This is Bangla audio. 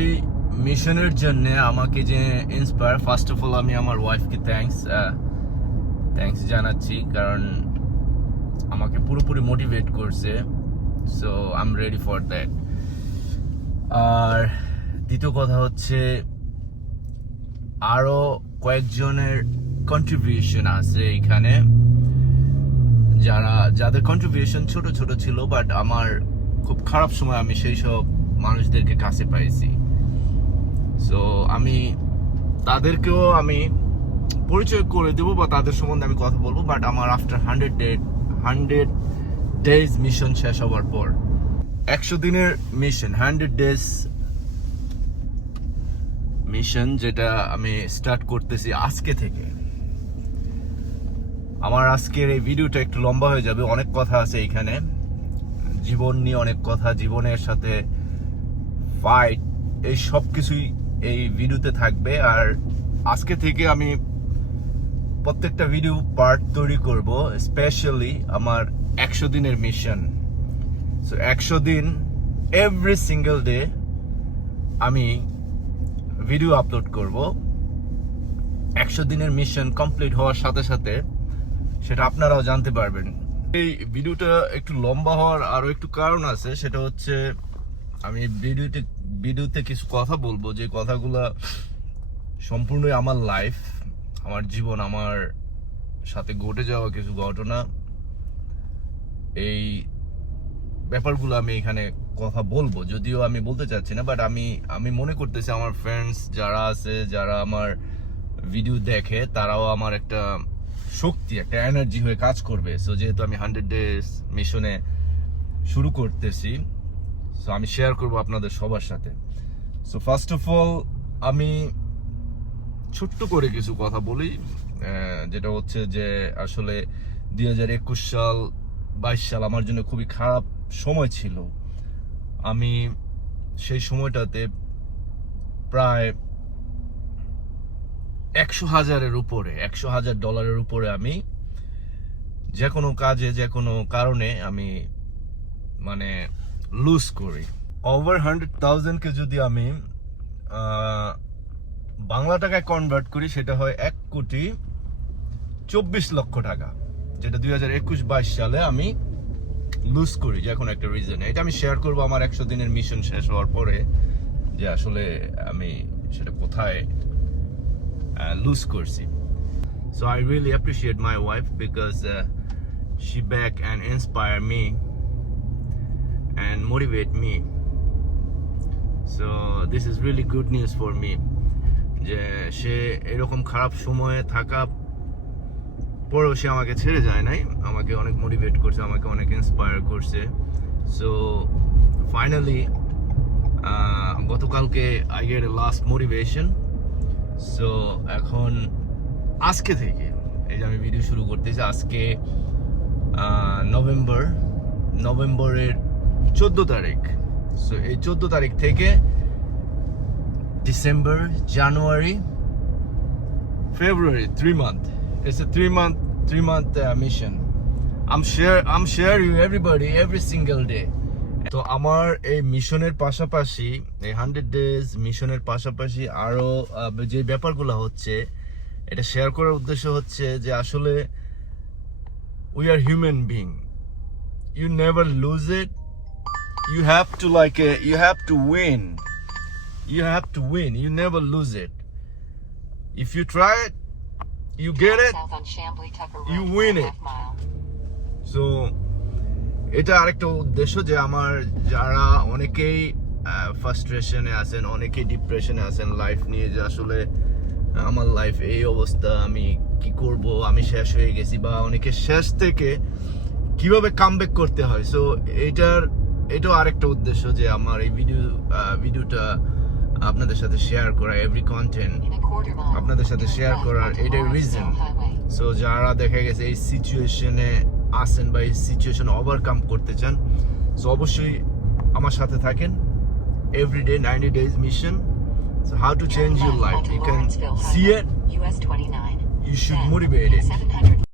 এই মিশনের জন্য আমাকে যে ইন্সপায়ার, ফার্স্ট অফ অল আমি আমার ওয়াইফকে থ্যাঙ্কস জানাচ্ছি, কারণ আমাকে পুরোপুরি মোটিভেট করছে। So I am ready for that. আর দ্বিতীয় কথা হচ্ছে আরো কয়েকজনের কন্ট্রিবিউশন আছে এখানে, যাদের কন্ট্রিবিউশন ছোট ছোট ছিল, বাট আমার খুব খারাপ সময় আমি সেই সব মানুষদেরকে কাছে পাইছি। সো আমি তাদেরকেও আমি পরিচয় করে দেবো বা তাদের সম্বন্ধে আমি কথা বলবো, বাট আমার আফটার 100 ডেজ মিশন শেষ হওয়ার পর, 100 দিনের মিশন, 100 ডেজ মিশন, যেটা আমি স্টার্ট করতেছি আজকে থেকে। আমার আজকের এই ভিডিওটা একটু লম্বা হয়ে যাবে, অনেক কথা আছে এখানে, জীবন নিয়ে অনেক কথা, জীবনের সাথে ফাইট, এই সব কিছুই এই ভিডিওতে থাকবে। আর আজকে থেকে আমি প্রত্যেকটা ভিডিও পার্ট তৈরি করব, স্পেশালি আমার 100 দিনের মিশন। সো 100 দিন এভরি সিঙ্গেল ডে আমি ভিডিও আপলোড করব। 100 দিনের মিশন কমপ্লিট হওয়ার সাথে সাথে সেটা আপনারাও জানতে পারবেন। এই ভিডিওটা একটু লম্বা হওয়ার আরো একটু কারণ আছে, সেটা হচ্ছে আমি ভিডিওতে কিছু কথা বলবো, যে কথাগুলা সম্পূর্ণই আমার লাইফ, আমার জীবন, আমার সাথে ঘটে যাওয়া কিছু ঘটনা, এই ব্যাপারগুলো আমি এখানে কথা বলবো। যদিও আমি বলতে চাচ্ছি না, বাট আমি মনে করতেছি আমার ফ্রেন্ডস যারা আছে, যারা আমার ভিডিও দেখে, তারাও আমার একটা শক্তি, একটা এনার্জি হয়ে কাজ করবে। সো যেহেতু আমি 100 ডেজ মিশনে শুরু করতেছি, সো আমি শেয়ার করব আপনাদের সবার সাথে। সো ফার্স্ট অফ অল আমি ছোট্ট করে কিছু কথা বলি, যেটা হচ্ছে যে আসলে 2021 সাল 22 সাল আমার জন্য খুবই খারাপ সময় ছিল। আমি সেই সময়টাতে প্রায় $100,000 উপরে আমি যে কোনো কাজে, যে কোনো কারণে আমি মানে লুজ করি। ওভার 100,000-কে যদি আমি বাংলা টাকায় কনভার্ট করি, সেটা হয় 1,24,00,000 টাকা, যেটা 2021-22 সালে আমি লুজ করি যে কোনো একটা রিজনে। এটা আমি শেয়ার করবো আমার 100 দিনের মিশন শেষ হওয়ার পরে, যে আসলে আমি সেটা কোথায় লুজ করছি। So I really appreciate my wife because she back and inspire me and motivate me. So this is really good news for me, যে সে এরকম খারাপ সময়ে থাকা পরেও সে আমাকে ছেড়ে যায় নাই, আমাকে অনেক মোটিভেট করছে, আমাকে অনেক ইন্সপায়ার করছে। সো ফাইনালি গতকালকে I get A last motivation. So এখন আজকে থেকে এই যে আমি ভিডিও শুরু করতেছি, আজকে নভেম্বরের 14 তারিখ। সো এই 14 তারিখ থেকে December, January, February, 3 months. It's a 3 month mission. I'm sharing you everybody every single day. তো আমার এই মিশনের পাশাপাশি, এই 100 ডেজ মিশনের পাশাপাশি আরো যে ব্যাপারগুলো হচ্ছে, এটা শেয়ার করার উদ্দেশ্য হচ্ছে যে আসলে we are human being. You never lose it. You have to win. You never lose it. If you try it, you get it, you win it. So এটা আরেকটা উদ্দেশ্য, যে আমার যারা অনেকেই ফ্রাস্ট্রেশনে আছেন, অনেকেই ডিপ্রেশনে আছেন লাইফ নিয়ে, যে আসলে আমার লাইফ এই অবস্থা, আমি কি করব, আমি শেষ হয়ে গেছি, বা অনেকে শেষ থেকে কিভাবে কামব্যাক করতে হয়। সো এটাও আরেকটা উদ্দেশ্য, যে আমার এই ভিডিওটা আপনাদের সাথে শেয়ার করা, এভরি কন্টেন্ট আপনাদের সাথে শেয়ার করার এটাই রিজন। সো যারা দেখা গেছে এই সিচুয়েশনে আছেন বা এই সিচুয়েশন ওভারকাম করতে চান, সো অবশ্যই আমার সাথে থাকেন। Everyday 90 days mission. So how to change your life? You can see it. You should motivate it.